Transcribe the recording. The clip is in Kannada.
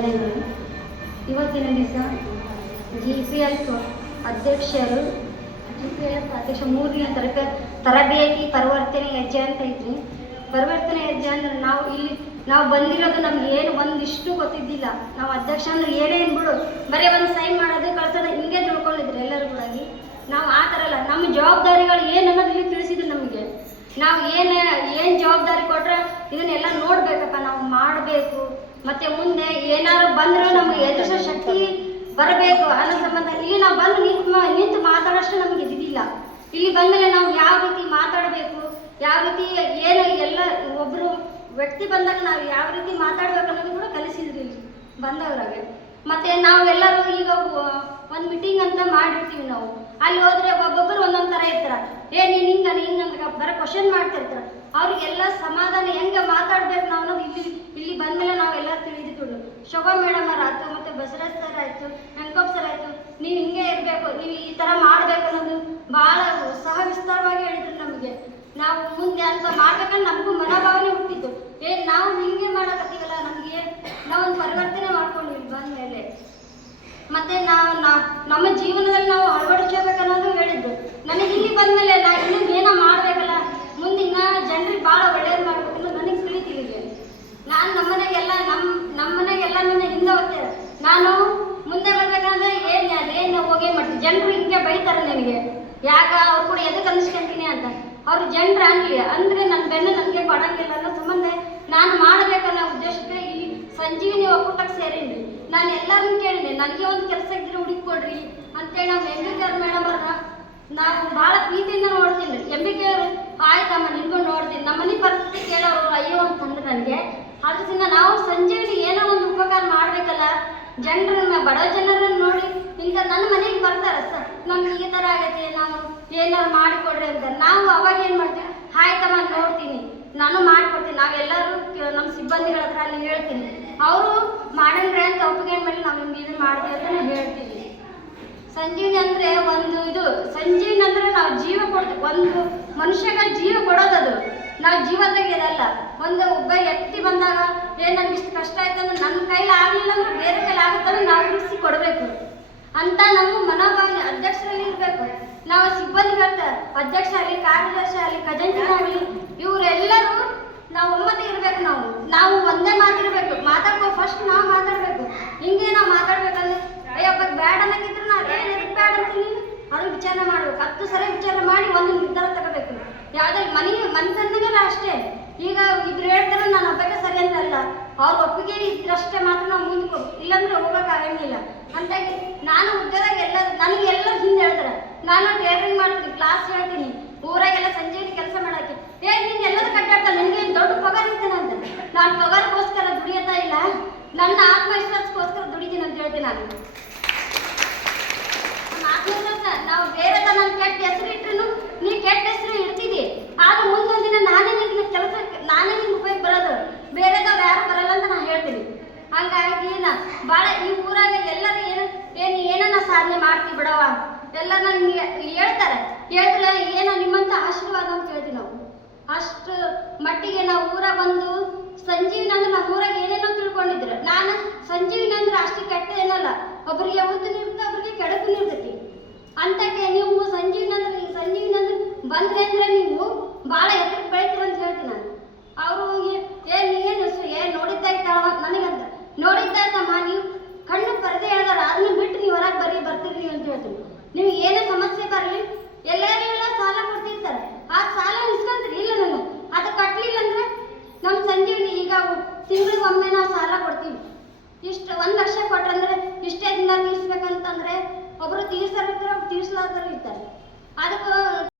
ವಂದನೆಗಳು. ಇವತ್ತಿನ ದಿವಸ GPF ಅಧ್ಯಕ್ಷರು ಮೂರನೇ ತರಬೇತಿ ಪರಿವರ್ತನೆ ಹೆಜ್ಜೆ ಅಂತ ಐತ್ರಿ. ಪರಿವರ್ತನೆ ಹೆಜ್ಜೆ ಅಂದ್ರೆ ನಾವು ಬಂದಿರೋದು ನಮ್ಗೆ ಏನು ಒಂದಿಷ್ಟು ಗೊತ್ತಿದ್ದಿಲ್ಲ. ನಾವು ಅಧ್ಯಕ್ಷ ಅಂದ್ರೆ ಏನೇನು ಬಿಡು ಬರೀ ಒಂದು ಸೈನ್ ಮಾಡೋದು ಕಳ್ಸೋದು ಹಿಂಗೆ ತಿಳ್ಕೊಂಡಿದ್ರು ಎಲ್ಲರೂ ಕೂಡ. ನಾವು ಆ ಥರ ಅಲ್ಲ, ನಮ್ಮ ಜವಾಬ್ದಾರಿಗಳು ಏನು ಅನ್ನೋದು ತಿಳಿಸಿದ್ರು ನಮಗೆ. ನಾವು ಏನು ಜವಾಬ್ದಾರಿ ಕೊಟ್ರೆ ಇದನ್ನೆಲ್ಲ ನೋಡ್ಬೇಕಪ್ಪ, ನಾವು ಮಾಡಬೇಕು. ಮತ್ತೆ ಮುಂದೆ ಏನಾದ್ರು ಬಂದರೂ ನಮಗೆ ಎದುರಿಸೋ ಶಕ್ತಿ ಬರಬೇಕು ಅನ್ನೋ ಸಂಬಂಧ ಇಲ್ಲಿ ನಾವು ಬಂದು ನಿಂತು ಮಾತಾಡೋಷ್ಟು ನಮಗೆ ಇದ್ದಿಲ್ಲ. ಇಲ್ಲಿ ಬಂದಮೇಲೆ ನಾವು ಯಾವ ರೀತಿ ಮಾತಾಡಬೇಕು, ಯಾವ ರೀತಿ ಏನು ಎಲ್ಲ ಒಬ್ಬರು ವ್ಯಕ್ತಿ ಬಂದಾಗ ನಾವು ಯಾವ ರೀತಿ ಮಾತಾಡ್ಬೇಕು ಅನ್ನೋದು ಕೂಡ ಕಲಿಸಿದ್ರಿ ಇಲ್ಲಿ ಬಂದವರಾಗೆ. ಮತ್ತು ನಾವೆಲ್ಲರೂ ಈಗ ಒಂದು ಮೀಟಿಂಗ್ ಅಂತ ಮಾಡಿರ್ತೀವಿ ನಾವು. ಅಲ್ಲಿ ಹೋದರೆ ಒಬ್ಬೊಬ್ಬರು ಒಂದೊಂದು ಥರ ಇರ್ತಾರೆ. ನೀನು ಹಿಂಗಂತ ಬರೋ ಕ್ವಶನ್ ಮಾಡ್ತಿರ್ತಾರೆ. ಅವ್ರಿಗೆಲ್ಲ ಸಮಾಧಾನ ಹೆಂಗೆ ಮಾತಾಡ್ಬೇಕು ನಾವು ಅನ್ನೋದು ಇಲ್ಲಿ ಬಂದಮೇಲೆ ನಾವೆಲ್ಲ ತಿಳಿದುಕೊಂಡು ಶೋಭಾ ಮೇಡಮ್ ಅವ್ರು ಆಯಿತು, ಮತ್ತು ಬಸವರಾಜ್ ಸರ್ ಆಯಿತು, ವೆಂಕಪ್ ಸರ್ ಆಯಿತು, ನೀವು ಹಿಂಗೆ ಇರಬೇಕು, ನೀವು ಈ ಥರ ಮಾಡಬೇಕು ಅನ್ನೋದು ಭಾಳ ಸಹ ವಿಸ್ತಾರವಾಗಿ ಹೇಳಿದ್ರು ನಮಗೆ. ನಾವು ಮುಂದೆ ಅಂತ ಮಾಡ್ಬೇಕಂದ್ರೆ ನಮಗೂ ಮನೋಭಾವನೆ ಹುಟ್ಟಿದ್ದು. ನಾವು ಹಿಂಗೆ ಮಾಡೋಕತ್ತೀವಲ್ಲ, ನಮಗೆ ನಾವೊಂದು ಪರಿವರ್ತನೆ ಮಾಡ್ಕೊಂಡಿವಿ ಬಂದ ಮೇಲೆ. ಮತ್ತು ನಮ್ಮ ಜೀವನದಲ್ಲಿ ನಾವು ಅಳವಡಿಸ್ಕೋಬೇಕು ಅನ್ನೋದು ಹೇಳಿದ್ದು. ನನಗೆ ಇಲ್ಲಿ ಬಂದಮೇಲೆ ನಾನು ಇನ್ನೂ ಏನೋ ಮಾಡಬೇಕಲ್ಲ, ಮುಂದೆ ಇನ್ನೂ ಜನರಿಗೆ ಭಾಳ ಒಳ್ಳೇದು ಮಾಡಬೇಕು ಅನ್ನೋದು ನನಗೆ ತಿಳಿತಿಲ್ಲಿಗೆ. ನಾನು ನಮ್ಮ ಮನೆಗೆಲ್ಲ ನನ್ನ ಹಿಂದೆ ಹೋಗ್ತೇವೆ. ನಾನು ಮುಂದೆ ಬರ್ಬೇಕಂದ್ರೆ ಏನು ಹೋಗೇ ಮಾಡ್ತೀನಿ. ಜನರು ಹಿಂಗೆ ಬೈತಾರೆ ನನಗೆ, ಯಾಕೆ ಅವ್ರು ಕೂಡ ಎದಕ್ಕೆ ಅನಿಸ್ಕೊಂತೀನಿ ಅಂತ. ಅವ್ರು ಜನರು ಅನ್ನಲಿ ಅಂದರೆ ನನ್ನ ಬೆನ್ನು ನನಗೆ ಕೊಡಂಗಿಲ್ಲ ಅನ್ನೋ ಸಂಬಂಧ ನಾನು ಮಾಡಬೇಕನ್ನೋ ಉದ್ದೇಶಕ್ಕೆ ಈ ಸಂಜೀವಿನಿ ಒಕ್ಕೂಟಕ್ಕೆ ಸೇರೀನಿ. ನಾನು ಎಲ್ಲರನ್ನು ಕೇಳಿದೆ, ನನಗೆ ಒಂದು ಕೆಲಸ ಇದ್ರೆ ಹುಡುಕೊಡ್ರಿ ಅಂತೇಳಿ. ನಮ್ಮ MBK ಮೇಡಮ್ ಅವ್ರನ್ನ ನಾವು ಭಾಳ ಪ್ರೀತಿಯಿಂದ ನೋಡ್ತೀನಿ. MBK ಅವರು ಆಯ್ತಮ್ಮ ನಿನ್ಕೊಂಡು ನೋಡ್ತೀನಿ. ನಮ್ಮ ಮನೆ ಪರಿಸ್ಥಿತಿ ಕೇಳೋರು ಅಯ್ಯೋ ಅಂತಂದ್ರೆ ನನಗೆ ಅದರಿಂದ ನಾವು ಸಂಜೀವಿನಿ ಏನೋ ಒಂದು ಉಪಕಾರ ಮಾಡಬೇಕಲ್ಲ, ಜನರನ್ನ ಬಡ ಜನರನ್ನು ನೋಡಿ ಈಗ ನನ್ನ ಮನೆಗೆ ಬರ್ತಾರೆ ಸರ್, ನಮ್ಗೆ ಈ ಥರ ಆಗೈತೆ, ನಾವು ಏನಾದ್ರು ಮಾಡಿಕೊಡ್ರಿ ಅಂತ. ನಾವು ಅವಾಗ ಏನು ಮಾಡ್ತೀವಿ, ಆಯ್ತಮ್ಮ ನೋಡ್ತೀನಿ, ನಾನು ಮಾಡಿಕೊಡ್ತೀನಿ. ನಾವೆಲ್ಲರೂ ನಮ್ಮ ಸಿಬ್ಬಂದಿಗಳ ಹತ್ರ ಅಲ್ಲಿ ಹೇಳ್ತೀನಿ, ಅವರು ಮಾಡಂಗ್ರೆ ಅಂತ ಒಪ್ಪಿಗೆ ಮೇಲೆ ನಾವು ನಿಮ್ಗೆ ಇದನ್ನು ಮಾಡ್ತೀವಿ ಅಂತ ನಾವು ಹೇಳ್ತೀವಿ. ಸಂಜೀವಿನಿ ಅಂದರೆ ಸಂಜೀವಿನಿ ಅಂದರೆ ನಾವು ಜೀವ ಕೊಡ್ತೀವಿ. ಒಂದು ಮನುಷ್ಯಗೆ ಜೀವ ಕೊಡೋದದು, ನಾವು ಜೀವ ತೆಗೆಯೋದಲ್ಲ. ಒಬ್ಬ ವ್ಯಕ್ತಿ ಬಂದಾಗ ನನಗೆ ಇಷ್ಟು ಕಷ್ಟ ಆಯ್ತು ಅಂದ್ರೆ ನನ್ನ ಕೈಲಿ ಆಗಲಿಲ್ಲ ಅಂದ್ರೆ ಬೇರೆ ಕೈಲಿ ಆಗುತ್ತಂದ್ರೆ ನಾವು ಬಿಡಿಸಿ ಕೊಡಬೇಕು ಅಂತ ನಮ್ಮ ಮನೋಭಾವನೆ ಅಧ್ಯಕ್ಷರಲ್ಲಿ ಇರಬೇಕು. ನಾವು ಸಿಬ್ಬಂದಿಗಳ ಅಧ್ಯಕ್ಷ ಆಗಲಿ, ಕಾರ್ಯದರ್ಶಿ ಆಗಲಿ, ಖಜಾಂಚಿ ಆಗಲಿ, ಇವರೆಲ್ಲರೂ ನಾವು ಒಮ್ಮತೆ ಇರಬೇಕು. ನಾವು ಒಂದೇ ಮಾತಿರಬೇಕು. ಫಸ್ಟ್ ನಾವು ಮಾತಾಡಬೇಕು. ಹಿಂಗೆ ನಾವು ಮಾತಾಡ್ಬೇಕಂದ್ರೆ ಅಯ್ಯಪ್ಪ ಬ್ಯಾಡ ಅನ್ನೋಕ್ಕಿದ್ರೆ ನಾವು ಏನು ಬ್ಯಾಡ ಅಂತೀನಿ ಅದು ವಿಚಾರ ಮಾಡಬೇಕು. 10 ಸಲ ವಿಚಾರ ಮಾಡಿ ಒಂದು ನಿರ್ಧಾರ ತಗೋಬೇಕು. ಯಾವುದೇ ಮನೆತನಗೆಲ್ಲ ಅಷ್ಟೇ. ಈಗ ಇಬ್ರು ಹೇಳ್ತಾರೆ ನಾನು ಒಬ್ಬಕ್ಕೆ ಸರಿ ಅಂತ ಅಲ್ಲ, ಅವ್ರ ಒಪ್ಪಿಗೆ ಇದ್ರಷ್ಟೇ ಮಾತ್ರ ನಾವು ಮುಂದಕ್ಕೆ ಇಲ್ಲಾಂದ್ರೆ ಹೋಗೋಕ್ಕಾಗಂಗಿಲ್ಲ. ಅಂತಾಗಿ ನಾನು ಉದ್ಯೋಗ ನನಗೆ ಎಲ್ಲರೂ ಹಿಂದೆ ಹೇಳ್ತಾರೆ. ನಾನು ಟೇಲರಿಂಗ್ ಮಾಡ್ತೀನಿ, ಕ್ಲಾಸ್ ಹೇಳ್ತೀನಿ, ಊರಾಗೆಲ್ಲ ಸಂಜೆಯಲ್ಲಿ ಕೆಲಸ ಮಾಡೋಕ್ಕೆ. ನೀನು ಎಲ್ಲದೂ ಕಟ್ಟಾಡ್ತಾನೆ, ನನಗೆ ದೊಡ್ಡ ಪಗಾರ ಇರ್ತೇನೆ ಅಂತ. ನಾನು ಪಗಾರಕ್ಕೋಸ್ಕರ ದುಡಿಯೋತಾ ಇಲ್ಲ, ನನ್ನ ಆತ್ಮವಿಶ್ವಾಸಕ್ಕೋಸ್ಕರ ದುಡಿತೀನಿ ಅಂತ ಹೇಳ್ತೀನಿ. ನಾವು ಬೇರೆ ನನ್ನ ಕೆಟ್ಟ ಹೆಸರು ಇಟ್ಟರು ನೀ ಕೆಟ್ಟ ಹೆಸರು ಇಡ್ತಿದ್ದಿ, ಆದ್ರೆ ಮುಂದೊಂದು ದಿನ ನಾನೇ ನಿಮ್ಗೆ ಉಪಯೋಗ ಬರೋದು, ಬೇರೆದವ್ರು ಯಾರು ಬರಲ್ಲ ಅಂತ ನಾನು ಹೇಳ್ತೀನಿ. ಹಂಗಾಗಿ ಭಾಳ ಈ ಊರಾಗ ಎಲ್ಲರೂ ಏನನ್ನ ಸಾಧನೆ ಮಾಡ್ತೀವಿ ಬಿಡವ ಎಲ್ಲ ನನಗೆ ಹೇಳ್ತಾರೆ. ಹೇಳಿದ್ರೆ ಏನೋ ನಿಮ್ಮಂಥ ಆಶೀರ್ವಾದ ಅಂತ ಹೇಳ್ತೀವಿ ನಾವು. ಅಷ್ಟು ಮಟ್ಟಿಗೆ ನಾವು ಊರಾಗ ಬಂದು ಸಂಜೀವಿನಿ ಅಂದ್ರೆ ನಮ್ಮ ಊರಾಗ ಏನೇನೋ ತಿಳ್ಕೊಂಡಿದ್ರು. ನಾನು ಸಂಜೀವಿನಿ ಅಂದ್ರೆ ಅಷ್ಟು ಕೆಟ್ಟ ಏನಲ್ಲ, ಒಬ್ಬರಿಗೆ ಉದ್ದು ಇರ್ತದೆ, ಒಬ್ಬರಿಗೆ ಕೆಡಕು ಇರ್ತೈತಿ. ಅಂತಕ್ಕೆ ನೀವು ಸಂಜೀವಿನಿ ಅಂದ್ರೆ ಬಂದ್ರೆ ಅಂದ್ರೆ ನೀವು ಭಾಳ ಎತ್ತರಕ್ಕೆ ಬೆಳಿತೀರ ಅಂತ ಹೇಳ್ತೀನಿ ನಾನು. ಅವರು ನೋಡಿದ್ದಾಯ್ತವ ನನಗಂತ ನೋಡಿದ್ದಾಯ್ತಮ್ಮ, ನೀವು ಕಣ್ಣು ಪರದೆ ಹೇಳ್ದಾರ ಅದನ್ನ ಬಿಟ್ಟು ನೀವು ಹೊರಗೆ ಬರ್ತೀರಿ ಅಂತ ಹೇಳ್ತೀನಿ. ನೀವು ಏನೇ ಸಮಸ್ಯೆ ಬರಲಿ ಎಲ್ಲರಿಗೆಲ್ಲ ಸಾಲ ಕೊಡ್ತಿರ್ತಾರೆ, ಆ ಸಾಲ ಇಸ್ಕೊಂತೀರಿ. ಇಲ್ಲ ನಾನು ಅದು ಕಟ್ಟಲಿಲ್ಲ ಅಂದ್ರೆ ನಮ್ಮ ಸಂಜೀವಿನಿ ಈಗ ತಿಂಗಳಿಗೊಮ್ಮೆ ನಾವು ಸಾಲ ಕೊಡ್ತೀವಿ. ಇಷ್ಟು 1 ಲಕ್ಷ ಕೊಟ್ರಂದ್ರೆ ಇಷ್ಟೇ ದಿನ ತೀರಿಸ್ಬೇಕಂತಂದ್ರೆ ಒಬ್ಬರು ತೀರ್ಸಲಾರ್ದರು ಇರ್ತಾರೆ. ಅದಕ್ಕೆ